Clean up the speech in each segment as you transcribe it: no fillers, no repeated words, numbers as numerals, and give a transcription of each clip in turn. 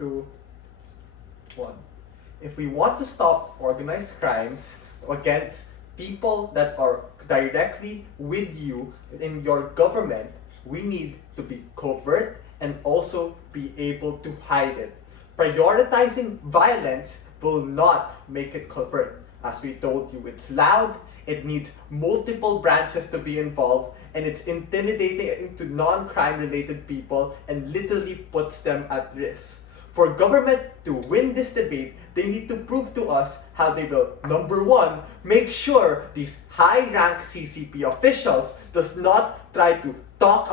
2, 1. If we want to stop organized crimes against people that are directly with you in your government, we need to be covert and also be able to hide it. Prioritizing violence will not make it covert. As we told you, it's loud, it needs multiple branches to be involved, and it's intimidating to non-crime related people and literally puts them at risk. For government to win this debate, they need to prove to us how they will, number one, make sure these high-ranked CCP officials does not try to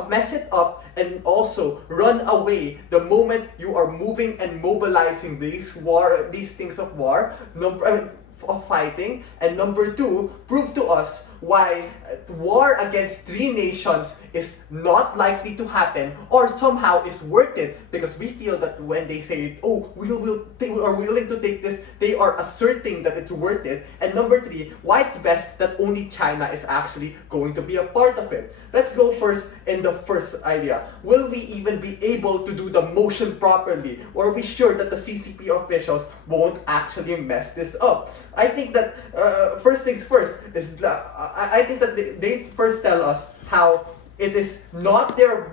mess it up and also run away the moment you are moving and mobilizing these things of war, of fighting, and number two, prove to us why war against 3 nations is not likely to happen or somehow is worth it, because we feel that when they say, oh, we are willing to take this, they are asserting that it's worth it. And number 3, why it's best that only China is actually going to be a part of it. Let's go first in the first idea. Will we even be able to do the motion properly? Or are we sure that the CCP officials won't actually mess this up? I think that first things first is I think that they first tell us how it is not their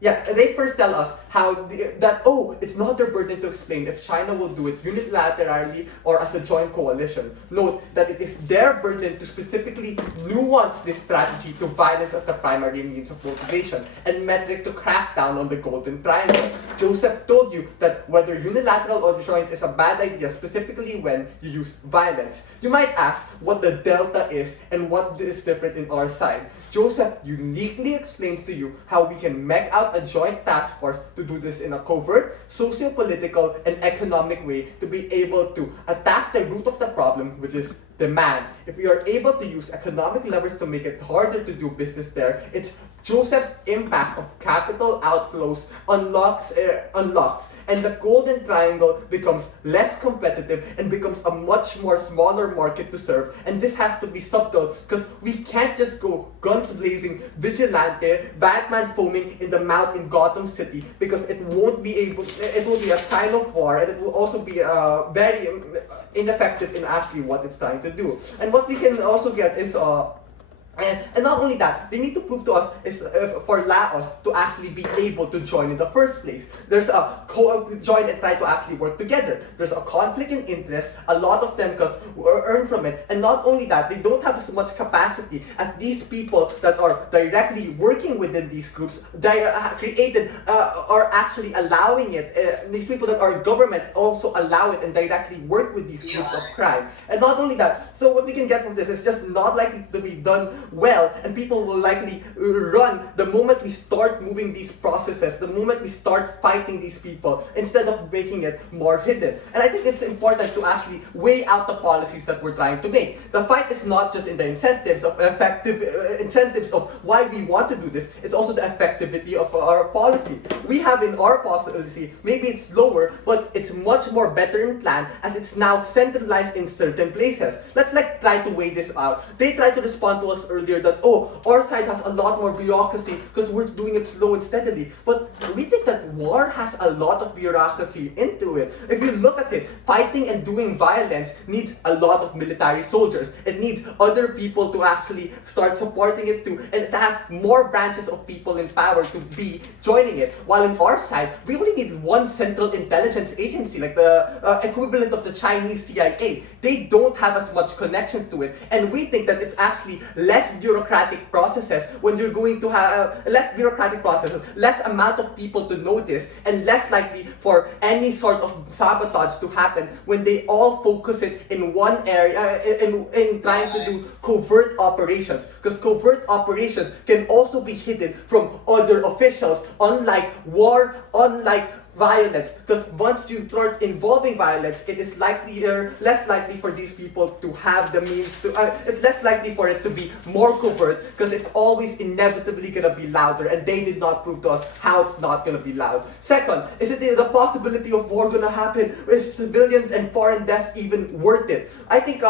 they first tell us how it's not their burden to explain if China will do it unilaterally or as a joint coalition. Note that it is their burden to specifically nuance this strategy to violence as the primary means of motivation and metric to crack down on the golden triangle. Joseph told you that whether unilateral or joint is a bad idea, specifically when you use violence. You might ask what the delta is and what is different in our side. Joseph uniquely explains to you how we can make out a joint task force to do this in a covert, socio-political, and economic way to be able to attack the root of the problem, which is demand. If we are able to use economic levers to make it harder to do business there, it's Joseph's impact of capital outflows unlocks, and the golden triangle becomes less competitive and becomes a much more smaller market to serve. And this has to be subtle because we can't just go guns blazing, vigilante, Batman foaming in the mouth in Gotham City, because it will be a sign of war, and it will also be very ineffective in actually what it's trying to do. And what we can also get is and not only that, they need to prove to us is for Laos to actually be able to join in the first place. There's a join and try to actually work together. There's a conflict in interest, a lot of them earn from it. And not only that, they don't have as much capacity as these people that are directly working within these groups created are actually allowing it. These people that are government also allow it and directly work with these groups of crime. And not only that, so what we can get from this is just not likely to be done well, and people will likely run the moment we start moving these processes, the moment we start fighting these people, instead of making it more hidden. And I think it's important to actually weigh out the policies that we're trying to make. The fight is not just in the incentives of why we want to do this, it's also the effectivity of our policy. We have in our policy, maybe it's lower, but it's much more better in plan as it's now centralized in certain places. Let's try to weigh this out. They try to respond to us earlier that, our side has a lot more bureaucracy because we're doing it slow and steadily. But we think that war has a lot of bureaucracy into it. If you look at it, fighting and doing violence needs a lot of military soldiers. It needs other people to actually start supporting it too. And it has more branches of people in power to be joining it. While in our side, we only need one central intelligence agency, like the equivalent of the Chinese CIA. They don't have as much connections to it. And we think that it's actually less bureaucratic processes when you're going to have less bureaucratic processes, less amount of people to notice, and less likely for any sort of sabotage to happen when they all focus it in one area in trying to do covert operations. Because covert operations can also be hidden from other officials, unlike war, unlike violence, because once you start involving violence, it is less likely for these people to have the means to, it's less likely for it to be more covert, because it's always inevitably going to be louder, and they did not prove to us how it's not going to be loud. Second, is it the possibility of war going to happen? Is civilian and foreign death even worth it? I think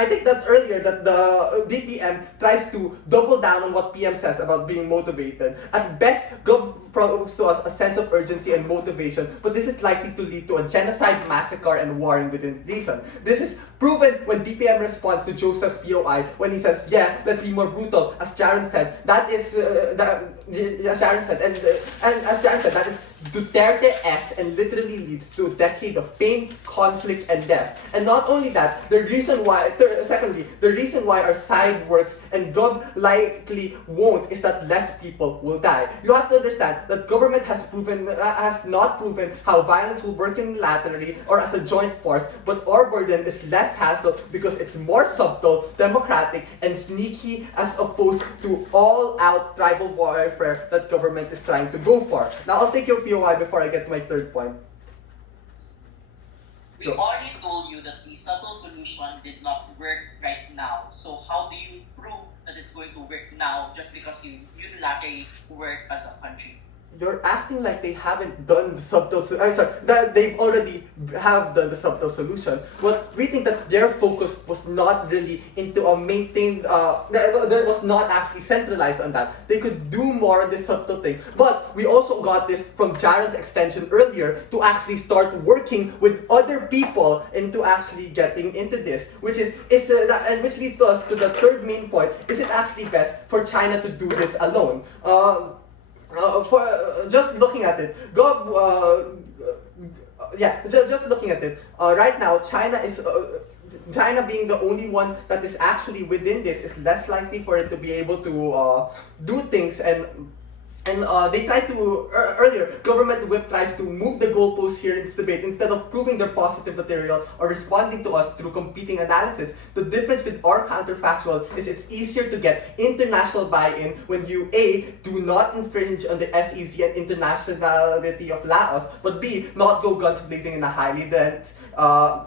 I think that earlier that the DPM tries to double down on what PM says about being motivated. At best, Gov proves to us a sense of urgency and motivation, but this is likely to lead to a genocide, massacre, and warring within reason. This is proven when DPM responds to Joseph's POI when he says, yeah, let's be more brutal. As Sharon said, that is, Sharon said, and as Sharon said, that is Duterte-esque and literally leads to a decade of pain, conflict, and death. And not only that, the reason why our side works and Gov likely won't is that less people will die. You have to understand that government has not proven how violence will work unilaterally or as a joint force, but our burden is less hassle because it's more subtle, democratic, and sneaky as opposed to all-out tribal warfare that government is trying to go for. Now I'll take your POI before I get to my third point. We already told you that the subtle solution did not work right now. So how do you prove that it's going to work now just because you unilaterally work as a country? You're acting like they haven't done the subtle that they've already have done the subtle solution. But we think that their focus was not really into a maintained, that was not actually centralized on that. They could do more on this subtle thing. But we also got this from Jaron's extension earlier to actually start working with other people into actually getting into this, which and which leads to us to the third main point. Is it actually best for China to do this alone? Just looking at it, just looking at it, right now China being the only one that is actually within this is less likely for it to be able to do things and they try to, earlier, government whip tries to move the goalposts here in this debate instead of proving their positive material or responding to us through competing analysis. The difference with our counterfactual is it's easier to get international buy-in when you A, do not infringe on the SEZ and internationality of Laos, but B, not go guns blazing in a highly dense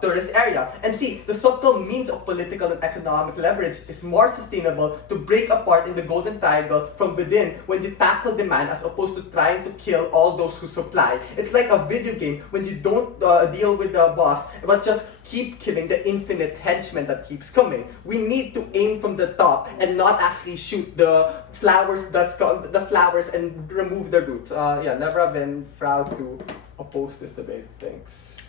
tourist area. And C, the subtle means of political and economic leverage is more sustainable to break apart in the Golden Triangle from within when you tackle demand as opposed to trying to kill all those who supply. It's like a video game when you don't deal with the boss but just keep killing the infinite henchmen that keeps coming. We need to aim from the top and not actually shoot the flowers and remove the roots. Never have been proud to oppose this debate. Thanks.